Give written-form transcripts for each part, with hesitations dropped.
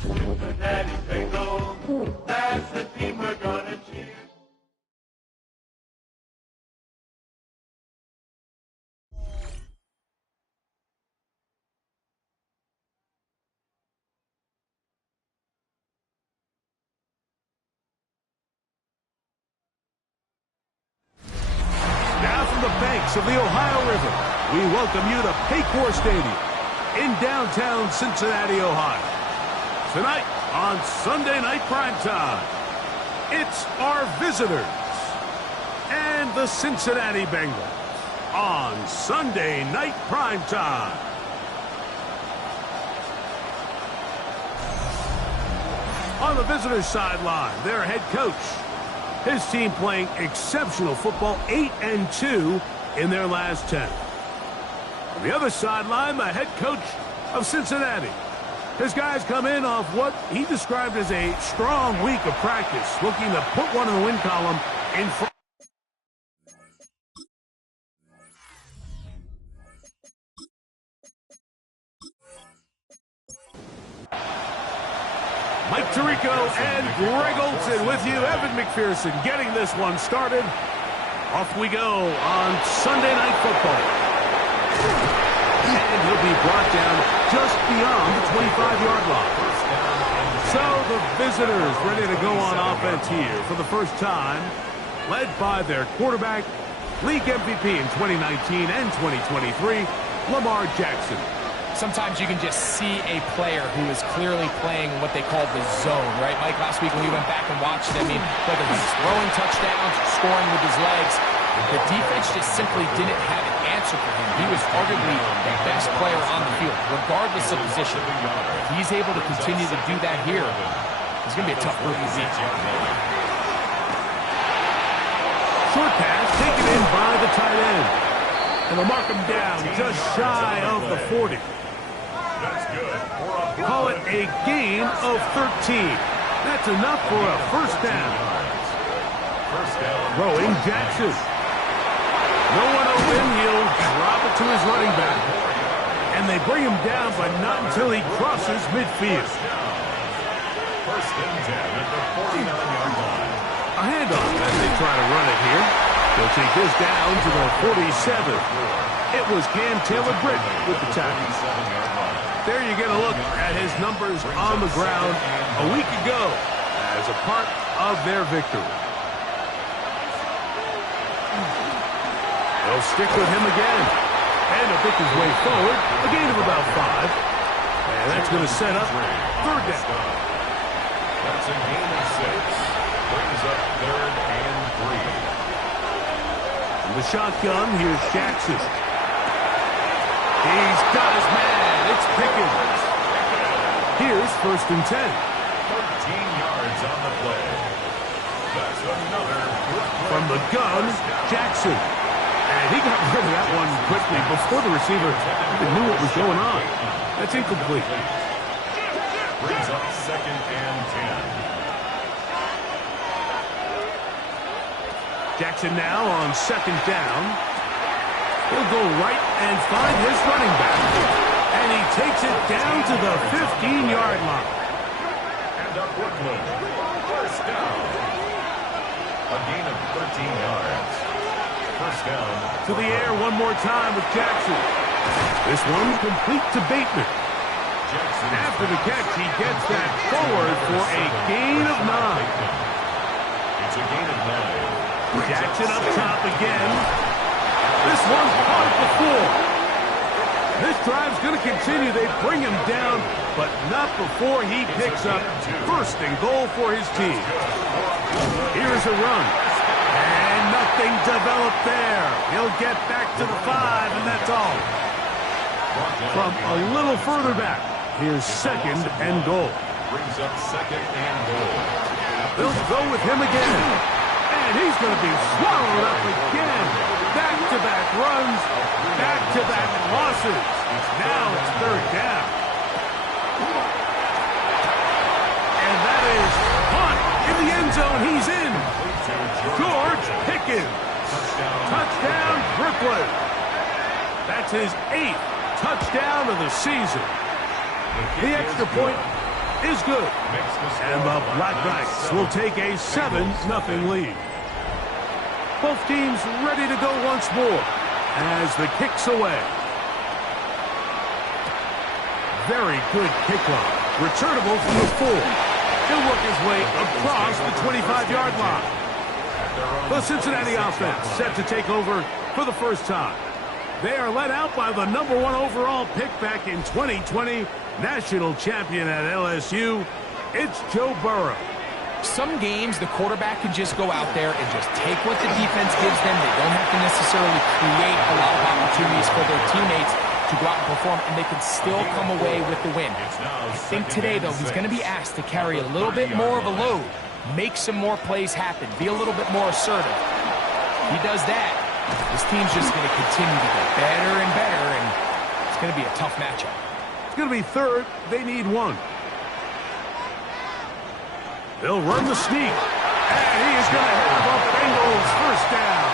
Cincinnati Bengals, that's the team we're gonna cheer. Now from the banks of the Ohio River, we welcome you to Paycor Stadium in downtown Cincinnati, Ohio. Tonight on Sunday Night Primetime, it's our visitors and the Cincinnati Bengals on Sunday Night Primetime. On the visitors' sideline, their head coach. His team playing exceptional football, 8-2 in their last 10. On the other sideline, the head coach of Cincinnati. His guys come in off what he described as a strong week of practice, looking to put one in the win column in front. Mike Tirico and Greg Olson with you. Evan McPherson getting this one started. Off we go on Sunday Night Football. And he'll be brought down just beyond the 25-yard line. So the visitors ready to go on offense here for the first time, led by their quarterback, league MVP in 2019 and 2023, Lamar Jackson. Sometimes you can just see a player who is clearly playing what they call the zone, right, Mike? Last week when we went back and watched, I mean, whether he's throwing touchdowns, scoring with his legs, the defense just simply didn't have an answer for him. He was arguably the best player on the field, regardless of position. If he's able to continue to do that here, it's going to be a tough group to beat. Short pass taken in by the tight end. And they'll mark him down just shy of the 40. Call it a gain of 13. That's enough for a first down. Throwing Jackson. No one open. He'll drop it to his running back. And they bring him down, but not until he crosses midfield. First and 10 at the 49-yard line. A handoff as they try to run it here. They'll take this down to the 47. It was Cam Taylor-Britt with the tackle. There you get a look at his numbers on the ground a week ago as a part of their victory. They'll stick with him again. And he'll pick his way forward. A gain of about 5. And that's going to set up third down. That's a gain of 6. Brings up third and 3. From the shotgun, here's Jackson. He's got his man. It's Pickens. Here's first and 10. 13 yards on the play. That's another. From the gun, Jackson. And he got rid of that one quickly before the receiver even knew what was going on. That's incomplete. Brings up second and 10. Jackson now on second down. He'll go right and find his running back. And he takes it down to the 15-yard line. And up Brooklyn. First down. A gain of 13 yards. First down. To the air one more time with Jackson. This one complete to Bateman. Jackson. After the catch, he gets that forward for a gain of 9. It's a gain of 9. Jackson up top again. This one's caught before. This drive's going to continue. They bring him down, but not before he picks up first and goal for his team. Here's a run. And nothing developed there. He'll get back to the 5, and that's all. From a little further back, here's second and goal. Brings up second and goal. They'll go with him again. And he's going to be swallowed up again. Back-to-back runs, back-to-back losses. Now it's third down. And that is caught in the end zone. He's in. George Pickens. Touchdown, Brooklyn. That's his 8th touchdown of the season. The extra point is good. And the Black Knights will take a 7-0 lead. Both teams ready to go once more as the kick's away. Very good kickoff. Returnable from the 4. He'll work his way across the 25-yard line. The Cincinnati offense set to take over for the first time. They are led out by the #1 overall pick back in 2020, national champion at LSU. It's Joe Burrow. Some games, the quarterback can just go out there and just take what the defense gives them. They don't have to necessarily create a lot of opportunities for their teammates to go out and perform, and they can still come away with the win. I think today, though, he's going to be asked to carry a little bit more of a load, make some more plays happen, be a little bit more assertive. If he does that, this team's just going to continue to get better and better, and it's going to be a tough matchup. It's going to be third. They need 1. They'll run the sneak, and he is going to have a Bengals first down.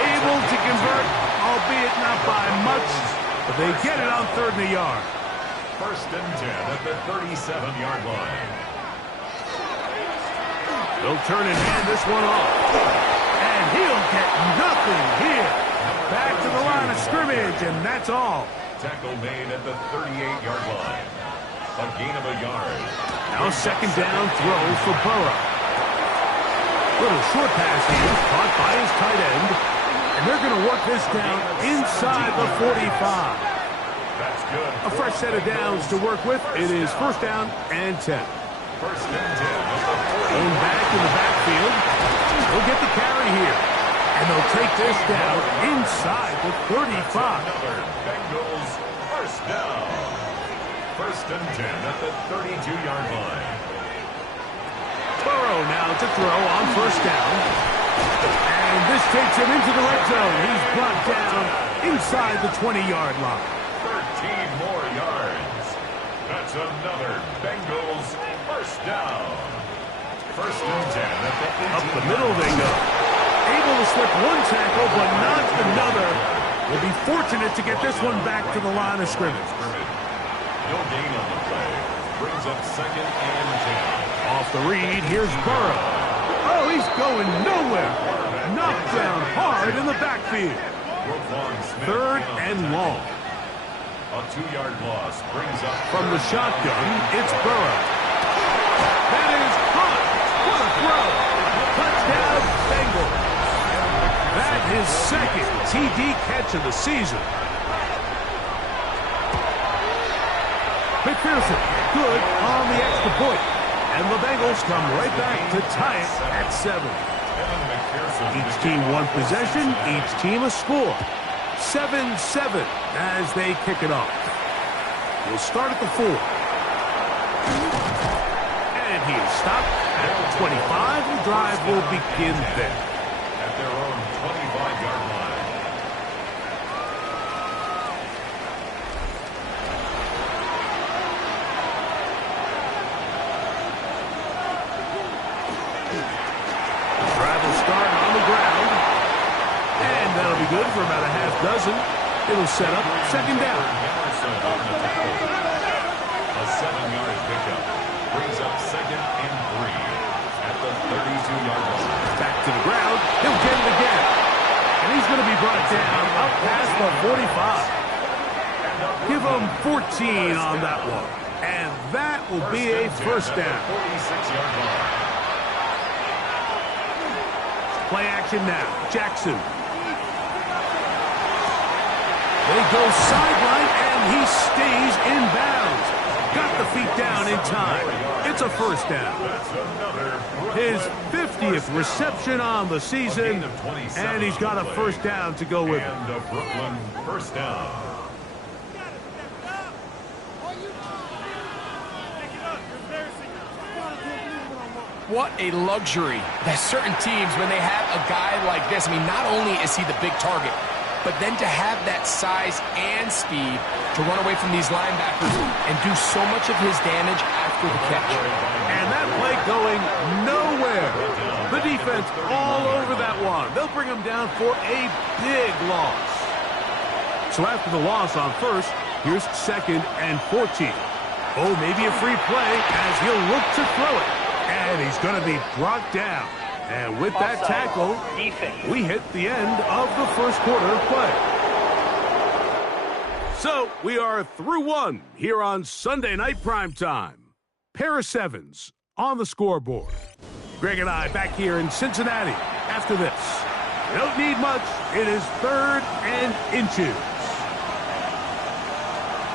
Able to convert, albeit not by much, but they get it on 3rd and a yard. 1st and 10 at the 37-yard line. They'll turn and hand this one off. And he'll get nothing here. Back to the line of scrimmage, and that's all. Tackle made at the 38-yard line. A gain of a yard. Now 2nd down throw for Burrow. Little short pass here, caught by his tight end. And they're going to work this down inside the 45. That's good. A fresh set of downs to work with. It is 1st down and 10. 1st and 10 at the 40. Going back in the backfield. They'll get the carry here. And they'll take this down inside the 35. Another Bengals first down. 1st and 10 at the 32-yard line. Burrow now to throw on 1st down. And this takes him into the red zone. He's brought down inside the 20-yard line. 13 more yards. That's another Bengals first down. 1st and 10 at the 18. Up the middle they go. Able to slip one tackle, but not another. Will be fortunate to get this one back to the line of scrimmage. No gain on the play. Brings up 2nd and 10. Off the read, here's Burrow. Oh, he's going nowhere. Knocked down hard in the backfield. 3rd and long. A 2-yard loss brings up from the shotgun. It's Burrow. That is hot. What a throw. Touchdown, Bengals. That is 2nd TD catch of the season. McPherson, good on the extra point. And the Bengals come right back to tie it at 7. Each team one possession, each team a score. 7-7 as they kick it off. We'll start at the 4. And he is stopped at the 25. The drive will begin there. At their own 25-yard line. That'll be good for about a half dozen. It'll set up 2nd down. A 7-yard pickup brings up 2nd and 3 at the 32-yard line. Back to the ground. He'll get it again. And he's going to be brought down up past the 45. Give him 14 on that one. And that will be a first down. 46-yard line. Play action now. Jackson. They go sideline, and he stays in bounds. Got the feet down in time. It's a first down. His 50th reception on the season, and he's got a first down to go with it. And a Brooklyn first down. What a luxury that certain teams, when they have a guy like this, I mean, not only is he the big target, but then to have that size and speed to run away from these linebackers and do so much of his damage after the catch. And that play going nowhere. The defense all over that one. They'll bring him down for a big loss. So after the loss on first, here's 2nd and 14. Oh, maybe a free play as he'll look to throw it. And he's going to be brought down. And with that tackle, we hit the end of the first quarter of play. So we are through one here on Sunday Night Primetime. Pair of sevens on the scoreboard. Greg and I back here in Cincinnati after this. Don't need much. It is 3rd and inches.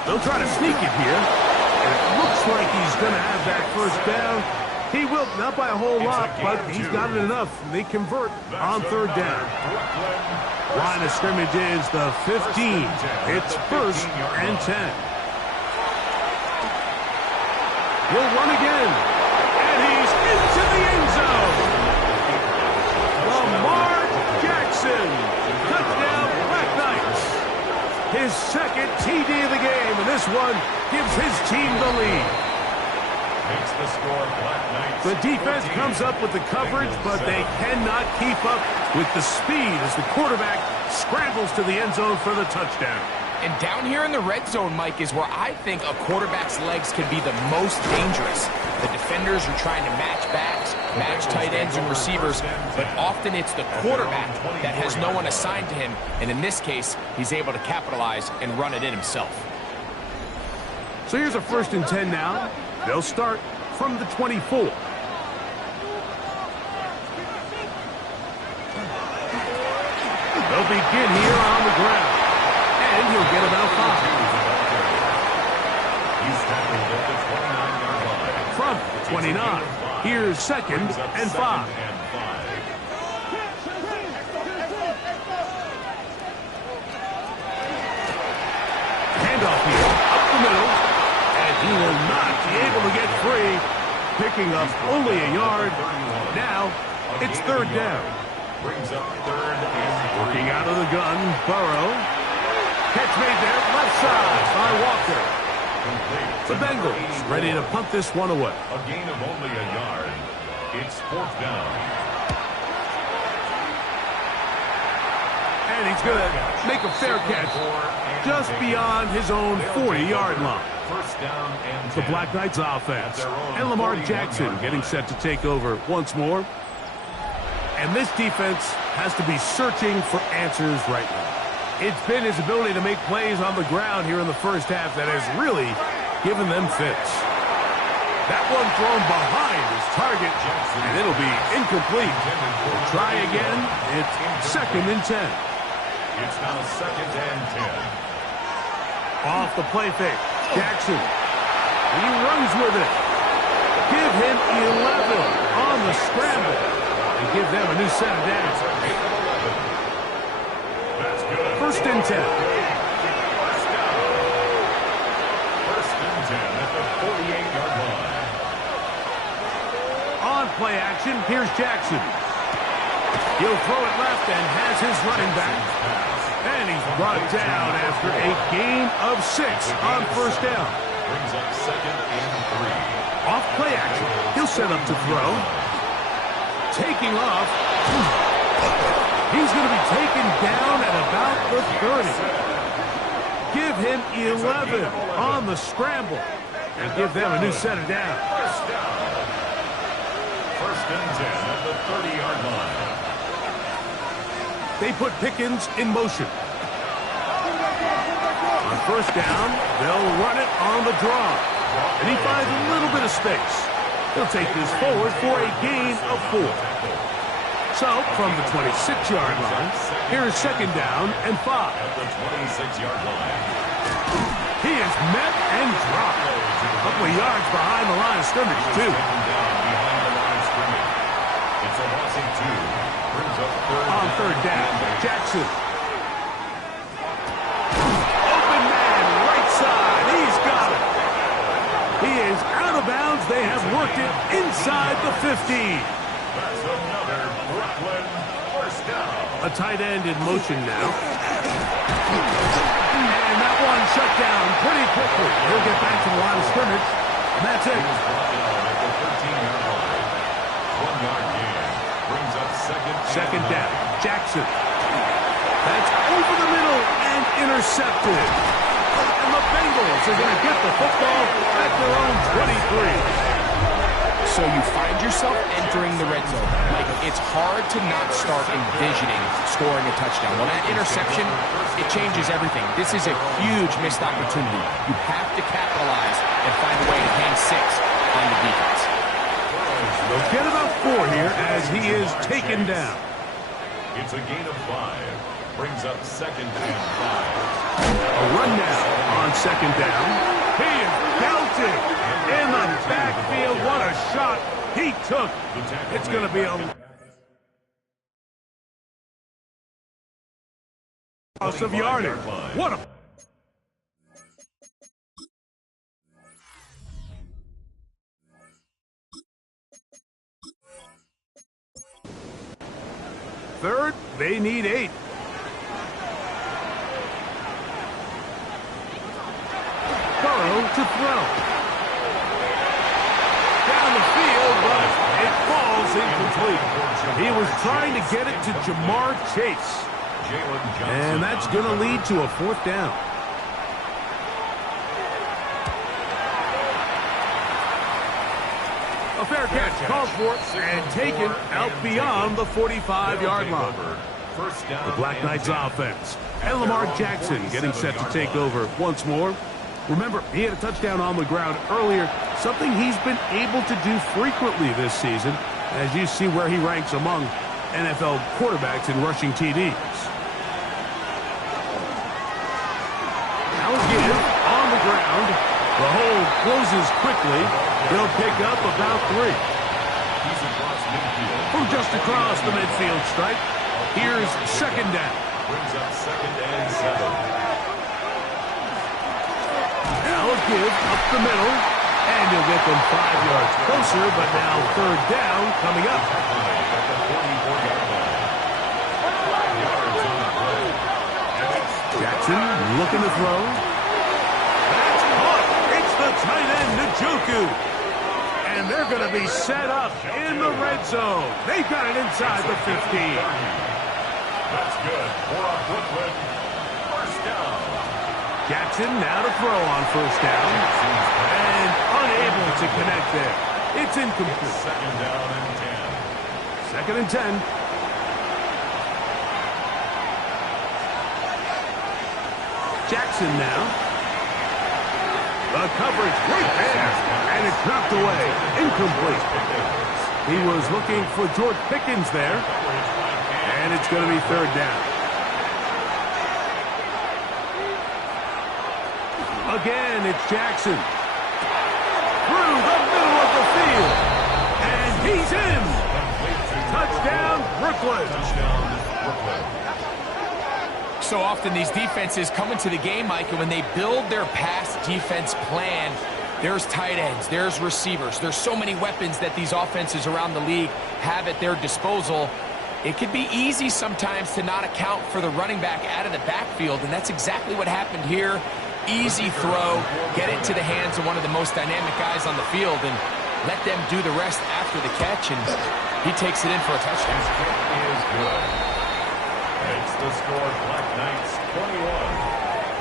They'll try to sneak it here. And it looks like he's going to have that first down. He will, not by a whole lot, but he's got it enough. They convert on 3rd down. Line of scrimmage is the 15. It's 1st and 10. He'll run again. And he's into the end zone. Lamar Jackson. Touchdown, Black Knights. His 2nd TD of the game, and this one gives his team the lead. Makes the score Black Knights. The defense comes up with the coverage, but they cannot keep up with the speed as the quarterback scrambles to the end zone for the touchdown. And down here in the red zone, Mike, is where I think a quarterback's legs can be the most dangerous. The defenders are trying to match backs, match tight ends and receivers, but often it's the quarterback that has no one assigned to him, and in this case, he's able to capitalize and run it in himself. So here's a 1st and 10 now. They'll start from the 24. They'll begin here on the ground. And he'll get about 5. He's tackled at the 29-yard line. From 29, here's 2nd and 5. Handoff here, up the middle. And he will not be able to get free. Picking up only a yard. Now, it's 3rd down. Brings up 3rd and Working out of the gun, Burrow. Catch made there, left side by Walker. The Bengals ready to punt this one away. a gain of only a yard. It's 4th down. And he's going to make a fair catch just beyond his own 40-yard line. 1st down and The 10. Black Knights offense. And Lamar Jackson getting set to take over once more. And this defense has to be searching for answers right now. It's been his ability to make plays on the ground here in the first half that has really given them fits. That one thrown behind his target, and it'll be incomplete. Try again. It's 2nd and 10. It's now 2nd and 10. Off the play fake. Jackson. He runs with it. Give him 11 on the scramble. And give them a new set of downs. That's good. 1st and 10. 1st and 10 at the 48-yard line. On play action, here's Jackson. He'll throw it left and has his running back. And he's brought down after a gain of 6 on 1st down. Brings up 2nd and 3. Off play action, he'll set up to throw. Taking off. He's going to be taken down at about the 30. Give him 11 on the scramble. And give them a new set of downs. 1st down. 1st and 10 at the 30-yard line. They put Pickens in motion. On 1st down, they'll run it on the draw. And he finds a little bit of space. He'll take this forward for a gain of 4. So, from the 26-yard line, here is 2nd down and 5. At the 26-yard line. He is met and dropped. A couple of yards behind the line of scrimmage, too. Taken down behind the line of scrimmage. It's a loss of 2. Brings up 3rd On 3rd down, Jackson. Open man, right side. He's got it. He is out of bounds. They have worked it inside the 15. That's another Brooklyn 1st down. A tight end in motion now. And that one shut down pretty quickly. He'll get back to the line of scrimmage. And that's it. Brought down at the 13-yard line. 1-yard gain. Brings up 2nd and 2nd 9. down. Jackson. That's over the middle and intercepted. And the Bengals are going to get the football at their own 23. So you find yourself entering the red zone. Like, it's hard to not start envisioning scoring a touchdown. Well, that interception, it changes everything. This is a huge missed opportunity. You have to capitalize and find a way to hang 6 on the defense. They'll get about 4 here as he is taken down. It's a gain of 5. Brings up 2nd and 5. A run now on 2nd down. He is belted in the backfield. What a shot he took. It's going to be a loss of yardage. What a... Third, they need 8. Burrow to throw. Down the field, but it falls incomplete. He was trying to get it to Jamar Chase. And that's going to lead to a 4th down. A fair catch called for and taken out beyond the 45-yard line. The Black Knights offense. And Lamar Jackson getting set to take over once more. Remember, he had a touchdown on the ground earlier, something he's been able to do frequently this season, as you see where he ranks among NFL quarterbacks in rushing TDs. Now again, on the ground. The hole closes quickly. He'll pick up about 3. From just across the midfield stripe, here's 2nd down. Brings up 2nd and 7. Now a give up the middle, and he'll get them 5 yards closer, but now 3rd down coming up. At the 44-yard line. 5 yards on the play. Jackson looking to throw. That's caught. It's the tight end, Njoku. And they're going to be set up in the red zone. They've got it inside the 15. That's good for a Brooklyn 1st down. Jackson now to throw on 1st down. And unable to connect there. It's incomplete. 2nd down and 10. 2nd and 10. Jackson now. The coverage right there. And it's knocked away. Incomplete. He was looking for George Pickens there. And it's going to be 3rd down. Again, it's Jackson. Through the middle of the field. And he's in. Touchdown, Brooklyn. So often these defenses come into the game, Mike, and when they build their pass defense plan, there's tight ends, there's receivers, there's so many weapons that these offenses around the league have at their disposal. It could be easy sometimes to not account for the running back out of the backfield, and that's exactly what happened here. Easy throw, get it to the hands of one of the most dynamic guys on the field, and let them do the rest after the catch, and he takes it in for a touchdown. His kick is good. Makes the score Black Knights 21,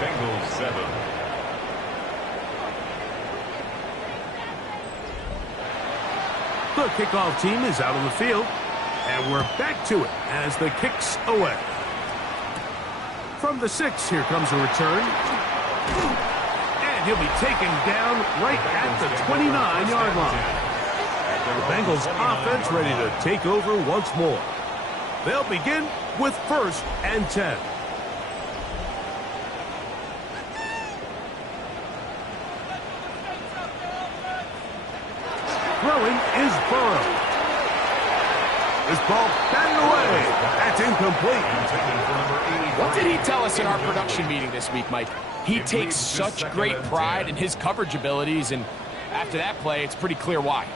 Bengals 7. The kickoff team is out on the field, and we're back to it as the kick's away. From the 6, here comes a return. And he'll be taken down right at the 29-yard line. The Bengals offense ready to take over once more. They'll begin with 1st and 10. Throwing is Burrow. This ball batted away. That's incomplete. What did he tell us in our production meeting this week, Mike? He takes such great pride in his coverage abilities, and after that play, it's pretty clear why.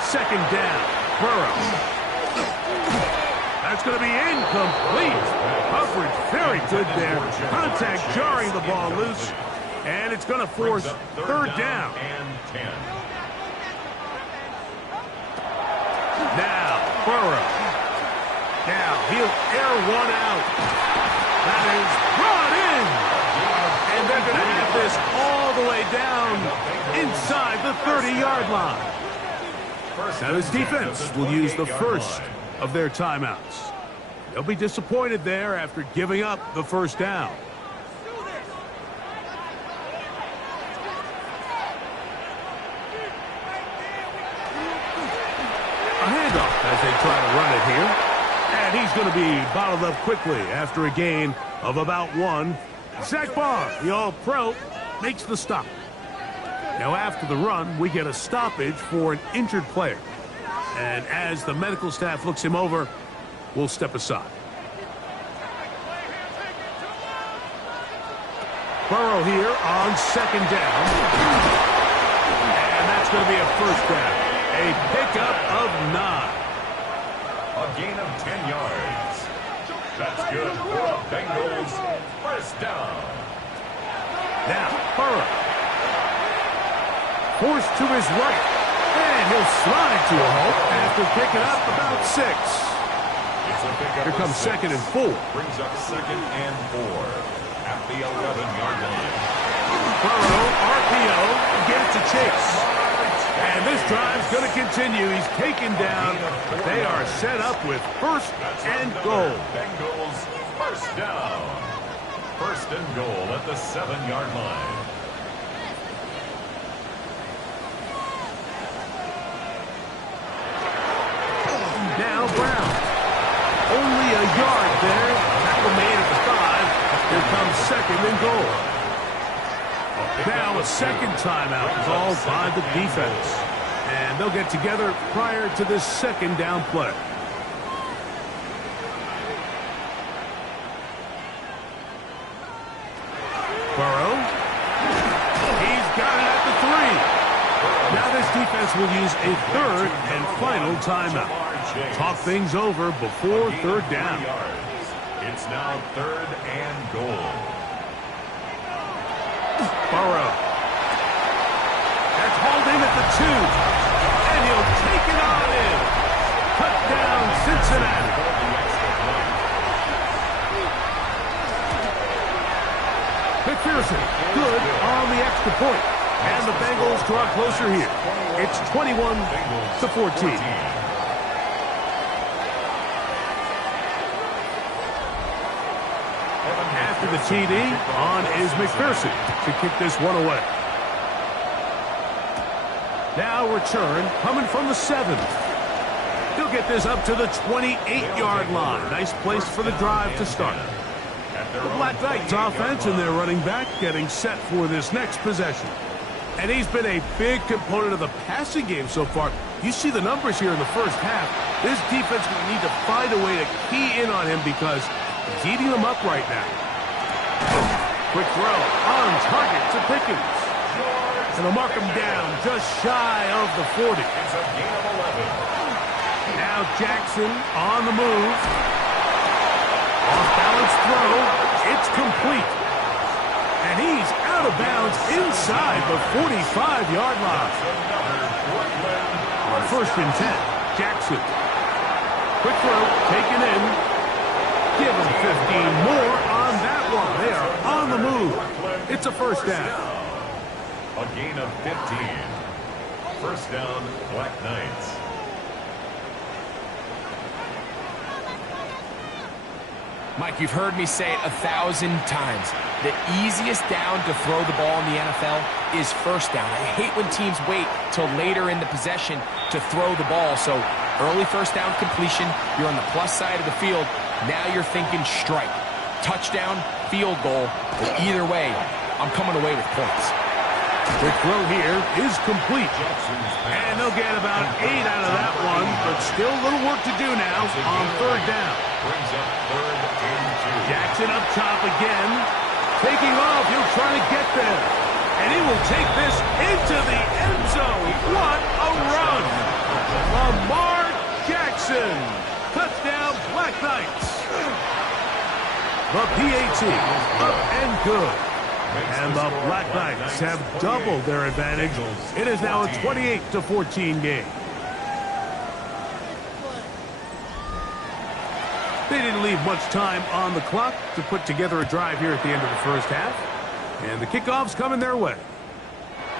2nd down, Burrow. That's going to be incomplete. Coverage very good there. Contact jarring the ball loose, and it's going to force 3rd down. And 10. Now, Burrow. Now, he'll air one out. That is brought in. And they're going to have this all the way down inside the 30-yard line. Now this defense will use the first of their timeouts. They'll be disappointed there after giving up the first down. A handoff as they try to run it here. And he's going to be bottled up quickly after a gain of about 1. Zach Barr, the All-Pro, makes the stop. Now after the run, we get a stoppage for an injured player. And as the medical staff looks him over, we'll step aside. Burrow here on second down. And that's going to be a first down. A pickup of 9. A gain of 10 yards. That's good for the Bengals. First down. Now, Burrow. Forced to his right. And he'll slide to a halt after picking up about 6. Here comes second and 4. Brings up second and 4 at the 11-yard line. Burrow, RPO, gets a chase. And this drive's going to continue. He's taken down. They are set up with first and goal. Bengals first down. First and goal at the 7-yard line. Now Brown. Only a yard there. Tackle made at the 5. Here comes second and goal. Now a second timeout called by the defense. And they'll get together prior to this second down play. Burrow. He's got it at the 3. Now this defense will use a third and final timeout. Talk things over before third down. It's now third and goal. Burrow. That's hauled in at the 2. And he'll take it on in. Touchdown, Cincinnati. McPherson, good on the extra point. And the Bengals draw closer here. It's 21-14. After the TD, on is McPherson to kick this one away. Now return coming from the 7th. He'll get this up to the 28-yard line. Nice place for the drive to start. The Black Knights offense and their running back getting set for this next possession. And he's been a big component of the passing game so far. You see the numbers here in the first half. This defense will need to find a way to key in on him because he's eating them up right now. Quick throw on target to Pickens. And they'll mark him down just shy of the 40. It's a gain of 11. Now Jackson on the move. Off-balance throw. It's complete. And he's out of bounds inside the 45-yard line. First and 10. Jackson. Quick throw taken in. Give him 15 more on that one. They are on the move. It's a first down. A gain of 15. First down, Black Knights. Mike, you've heard me say it 1,000 times. The easiest down to throw the ball in the NFL is first down. I hate when teams wait till later in the possession to throw the ball. So early first down completion, you're on the plus side of the field. Now you're thinking strike. Touchdown, field goal. But either way, I'm coming away with points. The throw here is complete. And they'll get about 8 out of that one, but still a little work to do now on third down. Brings up third and 2. Jackson up top again. Taking off, he'll try to get there. And he will take this into the end zone. What a run! Lamar Jackson. Touchdown, Black Knights. The PAT up and good. And the Black Knights have doubled their advantage. It is now a 28-14 game. They didn't leave much time on the clock to put together a drive here at the end of the first half. And the kickoff's coming their way.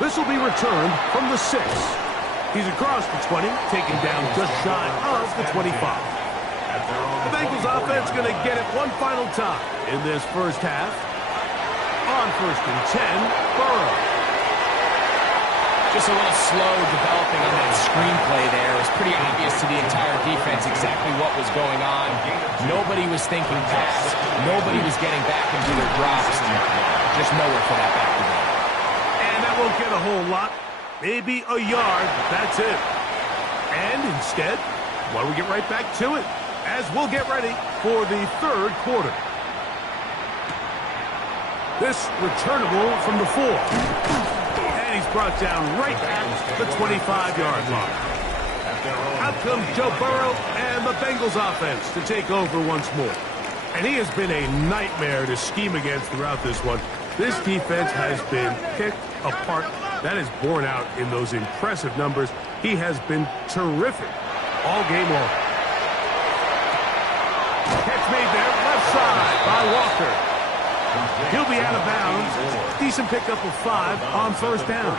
This will be returned from the 6. He's across the 20, taken down just shy of the 25. The Bengals offense going to get it one final time in this first half. On 1st and 10, Burrow. Just a little slow developing on that screenplay there. It was pretty obvious to the entire defense exactly what was going on. Nobody was thinking pass. Nobody was getting back into their drops. Just nowhere for that back to go. And that won't get a whole lot. Maybe a yard. That's it. And instead, why don't we get right back to it as we'll get ready for the 3rd quarter. This returnable from the 4. And he's brought down right at the 25-yard line. Out comes Joe Burrow and the Bengals offense to take over once more. And he has been a nightmare to scheme against throughout this one. This defense has been picked apart. That is borne out in those impressive numbers. He has been terrific all game long. Catch made there, left side by Walker. He'll be out of bounds. Decent pickup of 5 on 1st down. A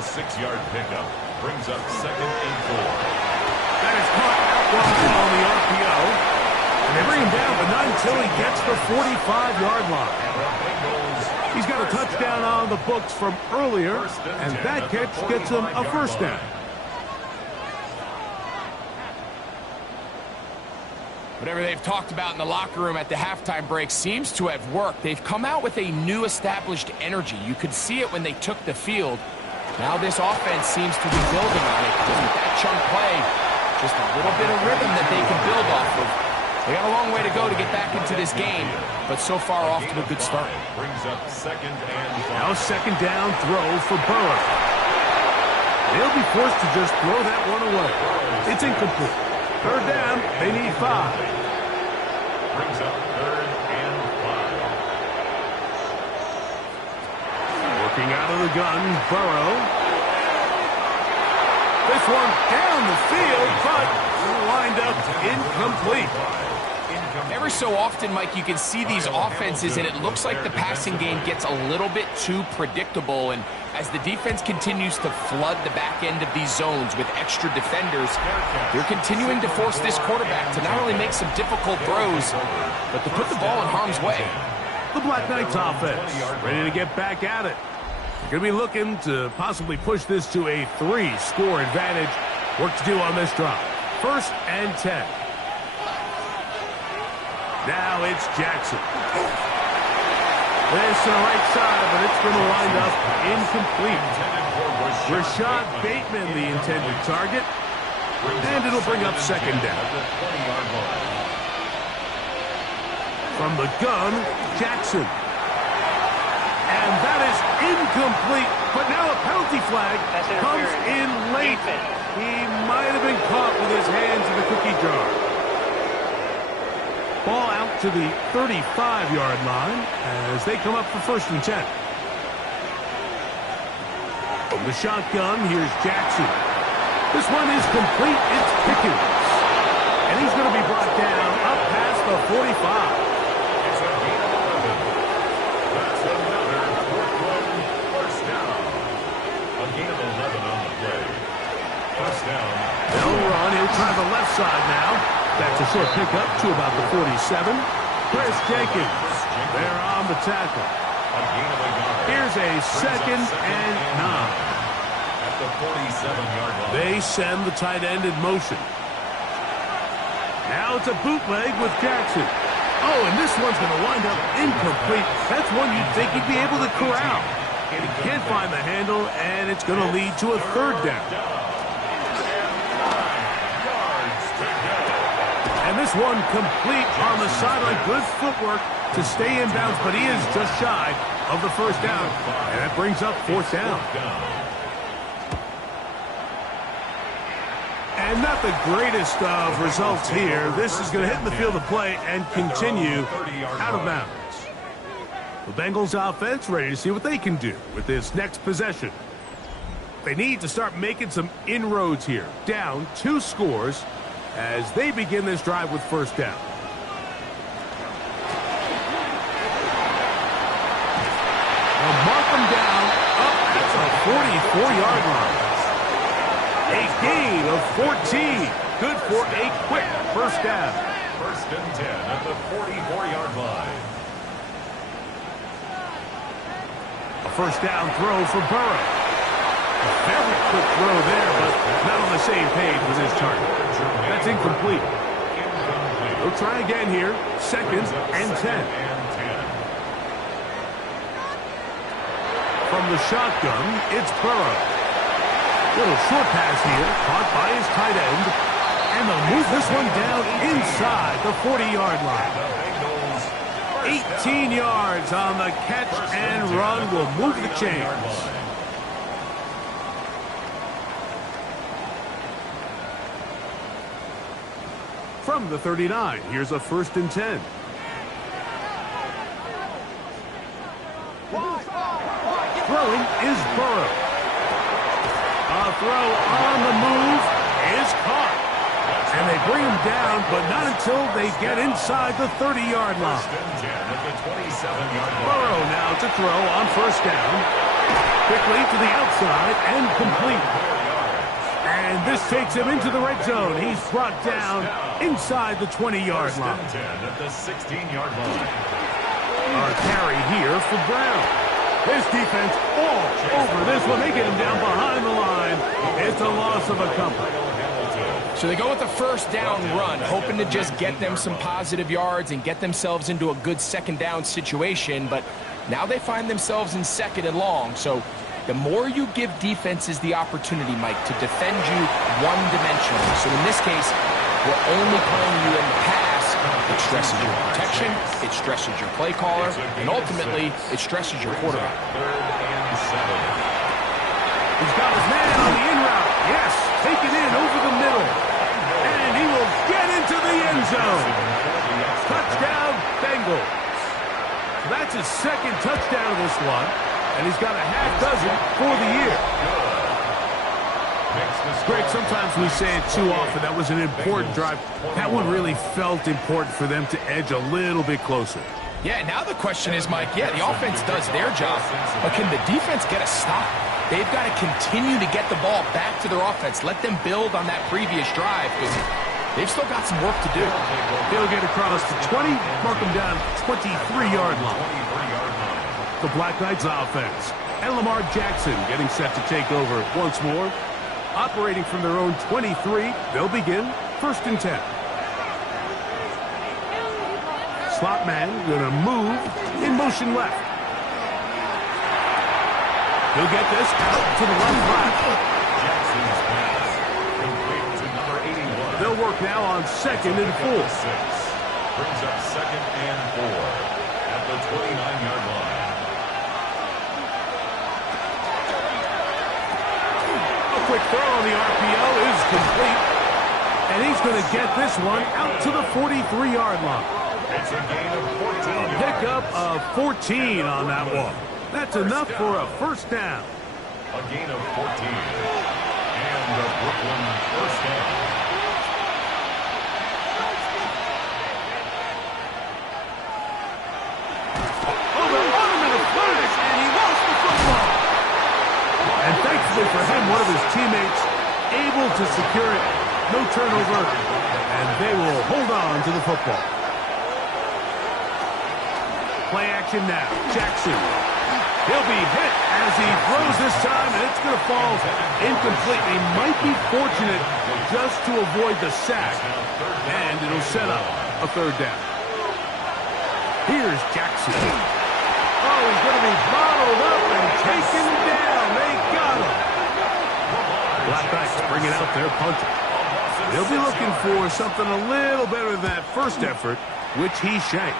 6-yard pickup brings up 2nd and 4. That is caught out wide on the RPO. And they bring him down, but not until he gets the 45-yard line. He's got a touchdown on the books from earlier, and that catch gets him a 1st down. Whatever they've talked about in the locker room at the halftime break seems to have worked. They've come out with a new established energy. You could see it when they took the field. Now this offense seems to be building on it. With that chunk play, just a little bit of rhythm that they can build off of. They got a long way to go to get back into this game, but so far off to a good start. Brings up 2nd and 5. Now 2nd down throw for Burrow. They'll be forced to just throw that one away. It's incomplete. 3rd down, they need 5. Brings up 3rd and 5. Working out of the gun, Burrow. This one down the field, but lined up incomplete. Every so often, Mike, you can see these offenses, and it looks like the passing game gets a little bit too predictable. And as the defense continues to flood the back end of these zones with extra defenders, they're continuing to force this quarterback to not only make some difficult throws, but to put the ball in harm's way. The Black Knights offense ready to get back at it. They're going to be looking to possibly push this to a 3-score advantage. Work to do on this drive. 1st and 10. Now it's Jackson. This to the right side, but it's going to wind up incomplete. Rashad Bateman, the intended target. And it'll bring up 2nd down. From the gun, Jackson. And that is incomplete. But now a penalty flag comes in late. He might have been caught with his hands in the cookie jar. Ball out to the 35-yard line as they come up for 1st and 10. From the shotgun, here's Jackson. This one is complete. It's Pickens. And he's going to be brought down up past the 45. It's a gain of 11. That's another 1st down. A gain of 11 on the play. 1st down. They'll run. He'll try the left side now. That's a short pickup to about the 47. Chris Jenkins there on the tackle. Here's a 2nd and 9. At the 47-yard line. They send the tight end in motion. Now it's a bootleg with Jackson. Oh, and this one's going to wind up incomplete. That's one you'd think he'd be able to corral. He can't find the handle, and it's going to lead to a 3rd down. And this one complete on the sideline. Good footwork to stay in bounds, but he is just shy of the 1st down. And that brings up 4th down. And not the greatest of results here. This is going to hit in the field of play and continue out of bounds. The Bengals offense ready to see what they can do with this next possession. They need to start making some inroads here. Down 2 scores. as they begin this drive with first down. They'll mark them down up at the 44-yard line. A gain of 14. Good for a quick first down. First and 10 at the 44-yard line. A first down throw for Burrow. A very quick throw there, but not on the same page with his target. That's incomplete. We'll try again here. Second and 10. From the shotgun, it's Burrow. Little short pass here, caught by his tight end. And they'll move this one down inside the 40-yard line. 18 yards on the catch and run will move the chains. From the 39, here's a first and 10. Throwing is Burrow. A throw on the move is caught. And they bring him down, but not until they get inside the 30-yard line. Burrow now to throw on first down. Quickly to the outside and complete. And this takes him into the red zone. He's brought down inside the 20-yard line. At the 16-yard line. Our carry here for Brown. His defense all over this one. They get him down behind the line. It's a loss of a couple. So they go with the first down run, hoping to just get them some positive yards and get themselves into a good second down situation. But now they find themselves in second and long. So the more you give defenses the opportunity, Mike, to defend you one-dimensionally. So in this case, we're only playing you in the pass. It stresses your protection, it stresses your play caller, and ultimately, it stresses your quarterback. He's got his man on the in route. Yes, take it in over the middle. And he will get into the end zone. Touchdown, Bengals. So that's his second touchdown of this one. And he's got a half dozen for the year. Greg, sometimes we say it too often. That was an important drive. That one really felt important for them to edge a little bit closer. Yeah, now the question is, Mike, yeah, the offense does their job, but can the defense get a stop? They've got to continue to get the ball back to their offense. Let them build on that previous drive because they've still got some work to do. They'll get across the 20, mark them down 23-yard line. The Black Knights offense. And Lamar Jackson getting set to take over once more. Operating from their own 23, they'll begin first and 10. Slot man gonna move in motion left. He'll get this out to the left flat. They'll work now on second and 4. Brings up second and 4 at the 29-yard line. Quick throw on the RPO is complete. And he's going to get this one out to the 43-yard line. It's a gain of 14. A pickup of 14 on that one. That's enough for a first down. A gain of 14. And the Brooklyn first down. Oh, they're on him in a flash, and he lost the football. And thankfully for him, one of his teammates able to secure it. No turnover, and they will hold on to the football. Play action now. Jackson. He'll be hit as he throws this time, and it's going to fall incomplete. He might be fortunate just to avoid the sack, and it'll set up a third down. Here's Jackson. Oh, he's going to be bottled up and taken down. They got him. Black Knights bringing out their punter. They'll be looking for something a little better than that first effort, which he shanked.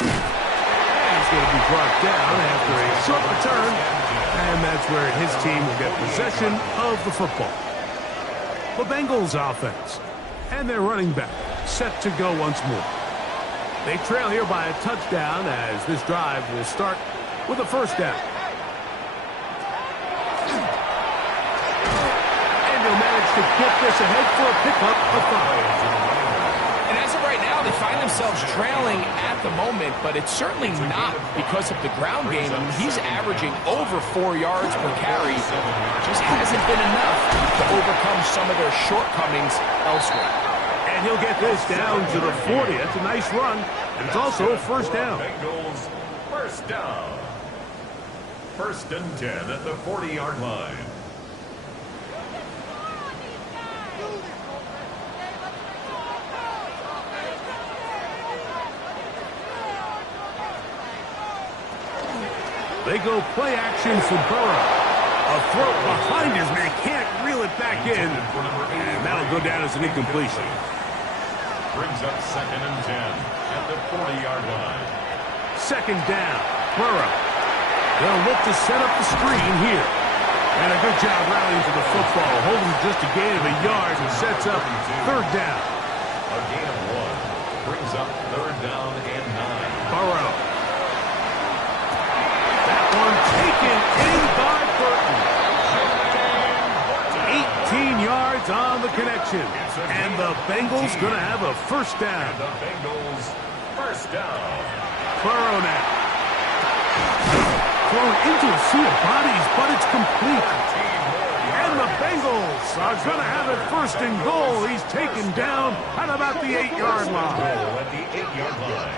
And he's going to be brought down after a short return, and that's where his team will get possession of the football. The Bengals offense and their running back set to go once more. They trail here by a touchdown as this drive will start with a first down. And he'll manage to get this ahead for a pickup of 5. And as of right now, they find themselves trailing at the moment, but it's certainly not because of the ground game. I mean, he's averaging over 4 yards per carry. Just hasn't been enough to overcome some of their shortcomings elsewhere. And he'll get this down to the 40. That's a nice run. And it's also a first down. Bengals, first down. First and 10 at the 40-yard line. They go play action for Burrow. A throw behind his man, can't reel it back in. And that'll go down as an incompletion. Brings up second and 10 at the 40-yard line. Second down, Burrow. They'll look to set up the screen here. And a good job rallying to the football. Holding just a gain of a yard and sets up third down. A gain of 1 brings up third down and 9. Burrow. That one taken in by Burton. 18 yards on the connection. And the Bengals going to have a first down. The Bengals first down. Burrow now. Thrown into a sea of bodies, but it's complete. And the Bengals are going to have it first and goal. He's taken down at about the 8-yard line. At the 8-yard line.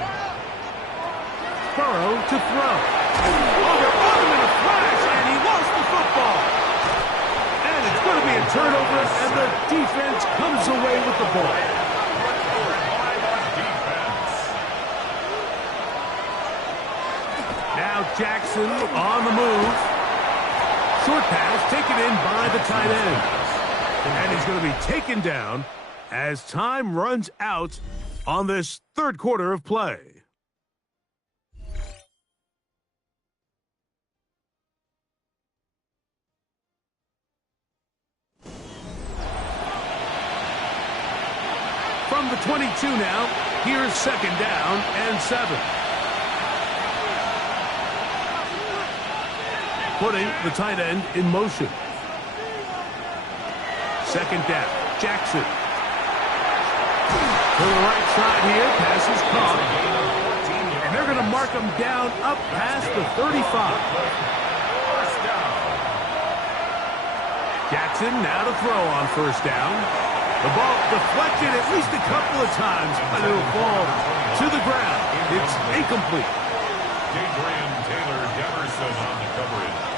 Burrow to throw. Oh, they're on him in a flash, and he lost the football. And it's going to be a turnover, and the defense comes away with the ball. Now Jackson on the move. Short pass taken in by the tight end. And he's going to be taken down as time runs out on this third quarter of play. From the 22 now, here's second down and 7. Putting the tight end in motion. Second down, Jackson. To the right side here, pass is caught. And they're going to mark him down up past the 35. Jackson now to throw on first down. The ball deflected at least a couple of times, but it'll fall to the ground. It's incomplete. Adrian Taylor Jefferson on the coverage.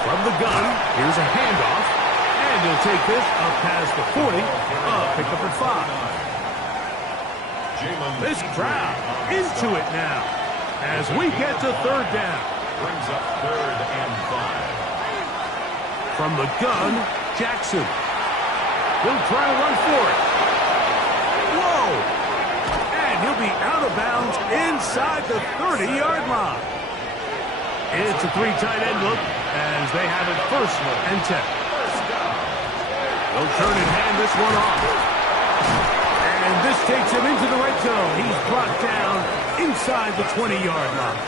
From the gun, here's a handoff, and he'll take this up past the 40, pick up at 5. This crowd into it now as we get to third down. Brings up third and 5. From the gun, Jackson. He'll try to run for it. Whoa! And he'll be out of bounds inside the 30-yard line. It's a 3 tight end look as they have it first and 10. They'll turn and hand this one off. And this takes him into the red zone. He's brought down inside the 20-yard line.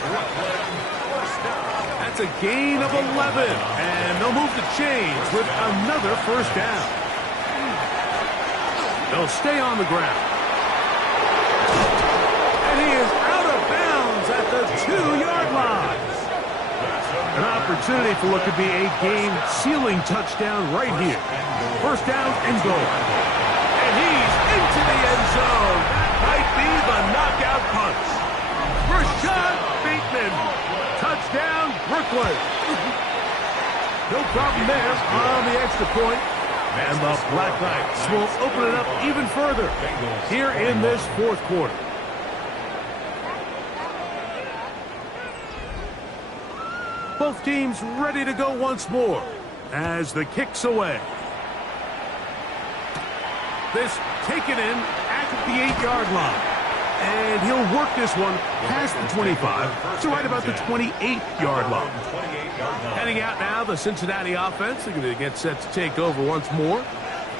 That's a gain of 11. And they'll move the chains with another first down. They'll stay on the ground. And he is out of bounds at the 2-yard line. An opportunity for what could be a game-sealing touchdown right here. First down and goal. And he's into the end zone. That might be the knockout punch. Rashad Bateman. Touchdown, Brooklyn. No problem there on the extra point. And the Black Knights will open it up even further here in this fourth quarter. Both teams ready to go once more as the kick's away. This taken in at the 8-yard line. And he'll work this one past the 25 to right about the 28-yard line. Heading out now, the Cincinnati offense. They're going to get set to take over once more.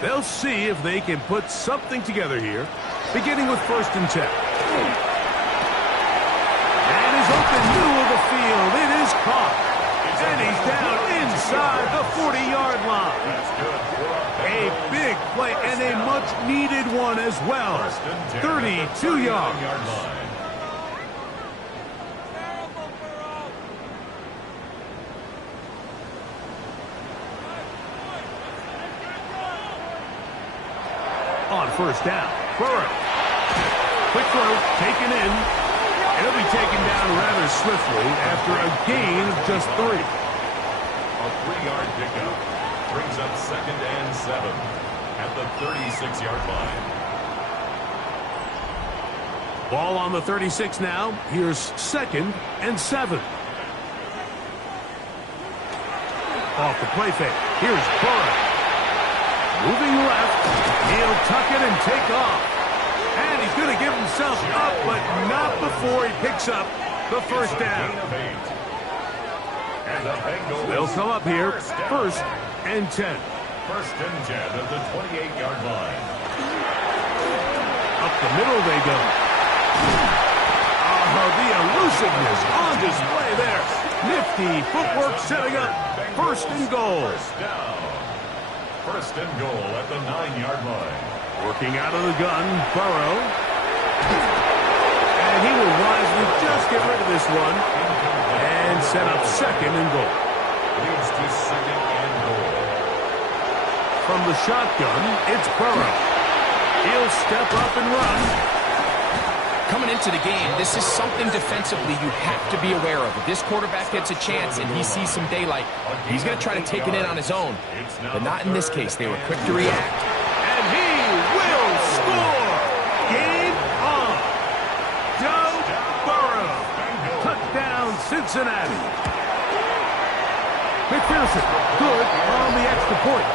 They'll see if they can put something together here, beginning with first and 10. And his open middle of the field. It is caught. And he's down inside the 40-yard line. A big play and a much-needed one as well. 32 yards. On first down, Burrow. Quick throw, taken in. He'll be taken down rather swiftly after a gain of just 3. A 3-yard pickup brings up 2nd and 7 at the 36-yard line. Ball on the 36 now. Here's 2nd and 7. Off the play fake. Here's Burrow. Moving left. He'll tuck it and take off. And he's going to give himself up, but not before he picks up the first down. They'll come up here, 1st and 10. 1st and 10 at the 28-yard line. Up the middle they go. Oh, the elusiveness on display there. Nifty footwork setting up 1st and goal. 1st and goal at the 9-yard line. Working out of the gun, Burrow. And he will wisely just get rid of this one and set up 2nd and goal. Leads to 2nd and goal. From the shotgun, it's Burrow. He'll step up and run. Coming into the game, this is something defensively you have to be aware of. If this quarterback gets a chance and he sees some daylight, he's going to try to take it in on his own. But not in this case. They were quick to react. And he will score! Game on! Joe Burrow! Touchdown, Cincinnati! McPherson, good on the extra point.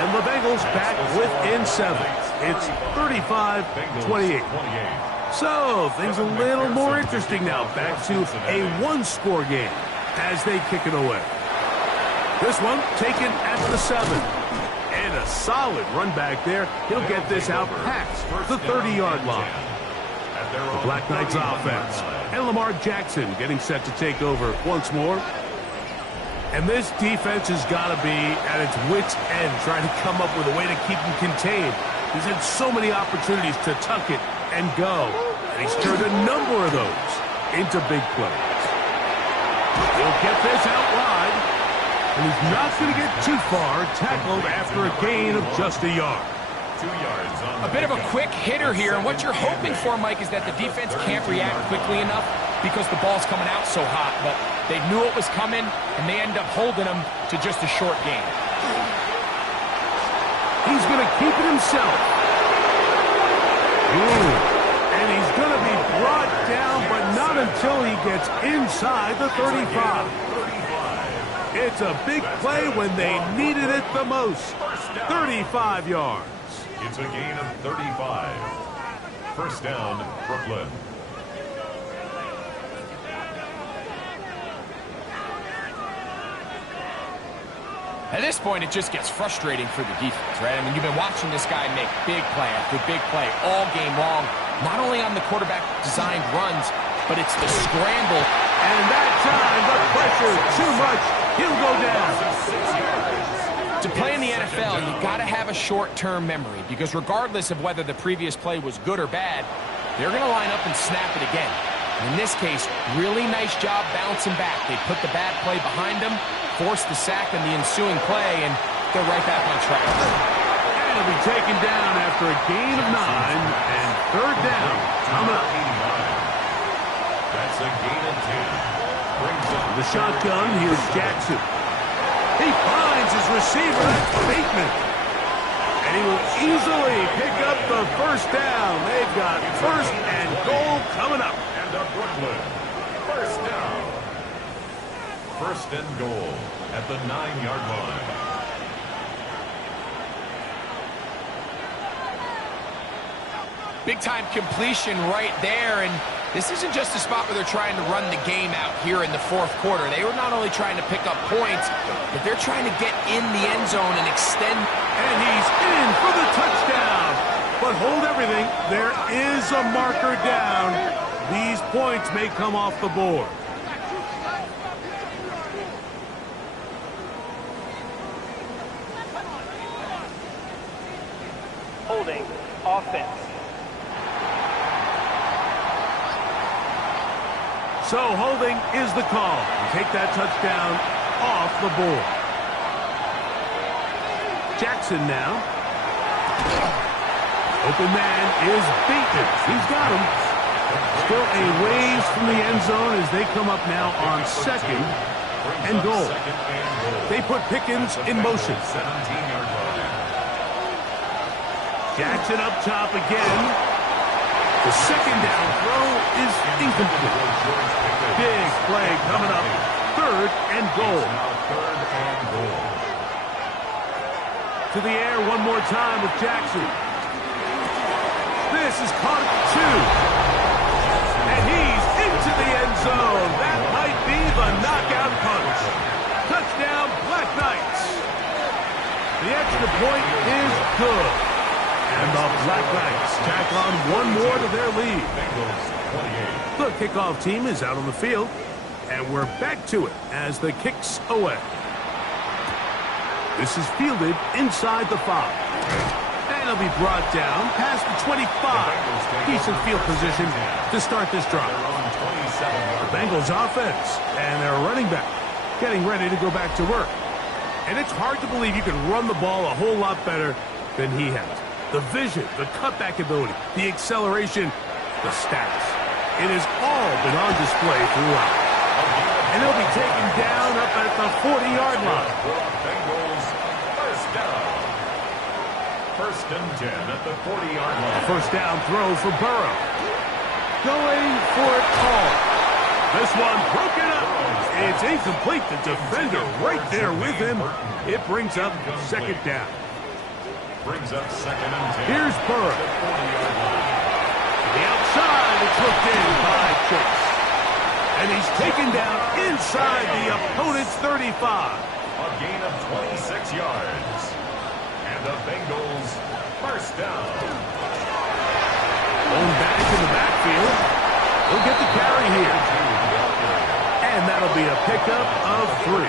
And the Bengals back within 7. It's 35-28. So, things a little more interesting now. Back to a one-score game as they kick it away. This one taken at the 7. And a solid run back there. He'll get this out past the 30-yard line. The Black Knights offense. And Lamar Jackson getting set to take over once more. And this defense has got to be at its wits' end, trying to come up with a way to keep him contained. He's had so many opportunities to tuck it and go. And he's turned a number of those into big plays. He'll get this out wide. And he's not going to get too far, tackled after a gain of just a yard. 2 yards on A bit of a quick hitter here, and what you're hoping for, Mike, is that the defense can't react quickly enough because the ball's coming out so hot. But they knew it was coming, and they end up holding them to just a short gain. He's going to keep it himself. And he's going to be brought down, but not until he gets inside the 35. It's a big play when they needed it the most. 35 yards. It's a gain of 35. 1st down, Brooklyn. At this point, it just gets frustrating for the defense, right? I mean, you've been watching this guy make big play after big play all game long, not only on the quarterback-designed runs, but it's the scramble. And that time, the pressure too much. He'll go down. To play in the NFL, you got to have a short-term memory, because regardless of whether the previous play was good or bad, they're going to line up and snap it again. In this case, really nice job bouncing back. They put the bad play behind them, forced the sack in the ensuing play, and they're right back on track. And he'll be taken down after a gain of 9, and 3rd down coming up. That's a gain of 10. Brings up The shotgun, here's Jackson. He finds his receiver, that's Bateman. And he will easily pick up the 1st down. They've got 1st and goal coming up. and up Brooklyn. 1st down. 1st and goal at the 9-yard line. Big-time completion right there, and this isn't just a spot where they're trying to run the game out here in the 4th quarter. They were not only trying to pick up points, but they're trying to get in the end zone and extend. And he's in for the touchdown. But hold everything. There is a marker down. These points may come off the board. holding offense. So holding is the call. Take that touchdown off the board. Jackson now. Open man is beaten. He's got him. Still a ways from the end zone as they come up now on second and goal. They put Pickens in motion. 17-yard line. Jackson up top again. The second down throw is incomplete. Big play coming up. Third and goal. Third and goal. To the air one more time with Jackson. This is caught at 2. And he's into the end zone. That might be the knockout punch. Touchdown, Black Knights. The extra point is good. And the Black Knights tack on one more to their lead. The kickoff team is out on the field. And we're back to it as the kicks away. This is fielded inside the 5. And it'll be brought down past the 25. Decent field position to start this drive. The Bengals offense and their running back getting ready to go back to work. And it's hard to believe you can run the ball a whole lot better than he has. The vision, the cutback ability, the acceleration, the stats. It has all been on display throughout. And he'll be taken down up at the 40-yard line. Bengals first down. First and 10 at the 40-yard line. First down throw for Burrow. Going for it all. This one broken up. It's incomplete. The defender right there with him. It brings up second down. Brings up second and 10. Here's Burrow. 40-yard line. The outside, it's hooked in by Chase. And he's taken down inside the opponent's 35. A gain of 26 yards. And the Bengals first down. Going back in the backfield. He'll get the carry here. And that'll be a pickup of 3. 4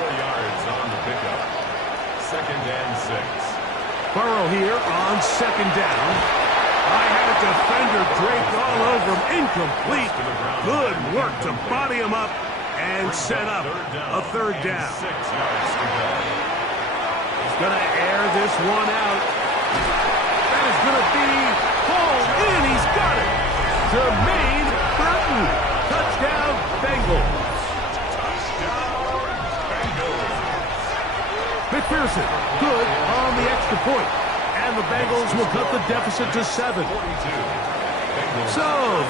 yards on the pickup. Second and 6. Burrow here on second down. I had a defender draped all over him. Incomplete. Good work to body him up and set up a third down. 6 yards to go. He's going to air this one out. That is going to be hauled in. He's got it. Jermaine Burton. Touchdown, Bengals. McPherson, good on the extra point. And the Bengals will cut the deficit to 7. So,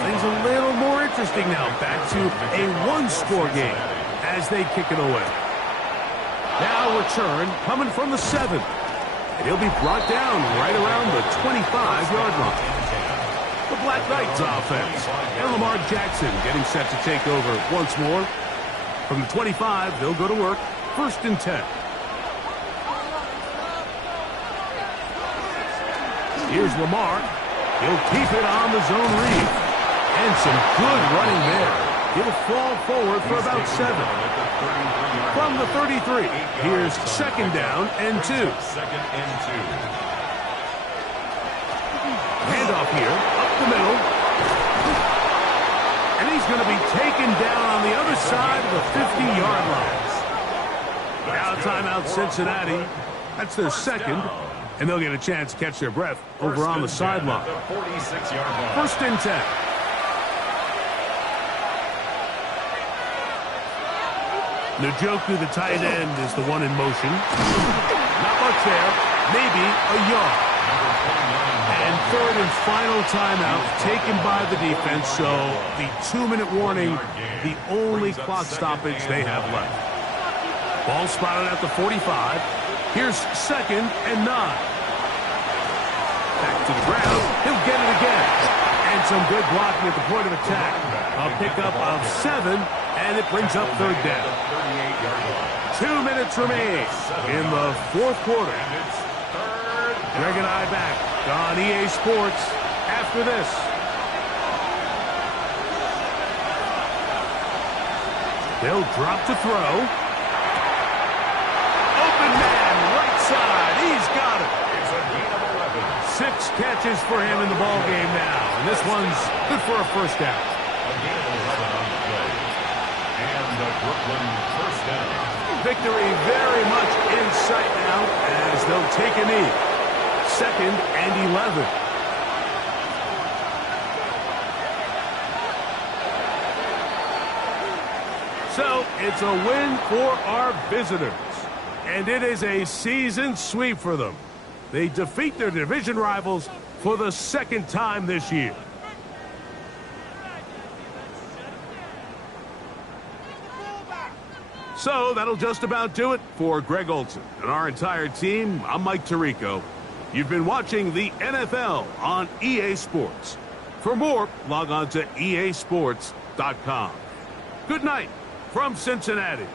things a little more interesting now. Back to a one-score game as they kick it away. Now return coming from the 7. And he'll be brought down right around the 25-yard line. The Black Knights offense. And Lamar Jackson getting set to take over once more. From the 25, they'll go to work. First and 10. Here's Lamar. He'll keep it on the zone read. And some good running there. He'll fall forward for about 7. From the 33, here's second down and 2. Second and 2. Handoff here, up the middle. And he's going to be taken down on the other side of the 50-yard line. Now timeout Cincinnati. That's their second. And they'll get a chance to catch their breath over on the sideline. First and 10. Njoku, the tight end, is the one in motion. Not much there. Maybe a yard. And third and final timeout taken by the defense. So the 2-minute warning, the only clock stoppage they have left. Ball spotted at the 45. Here's second and 9. Back to the ground. He'll get it again. And some good blocking at the point of attack. A pickup of 7, and it brings up third down. 2 minutes remain in the fourth quarter. Greg and I back on EA Sports after this. They'll drop to throw. Open man, right side. He's got it. catches for him in the ball game now, and this one's good for a first down. A gain of 11 on the play. And the Brooklyn first down. Victory very much in sight now as they'll take a knee. 2nd and 11. So it's a win for our visitors. And it is a season sweep for them. They defeat their division rivals for the 2nd time this year. So that'll just about do it for Greg Olson and our entire team. I'm Mike Tirico. You've been watching the NFL on EA Sports. For more, log on to easports.com. Good night from Cincinnati.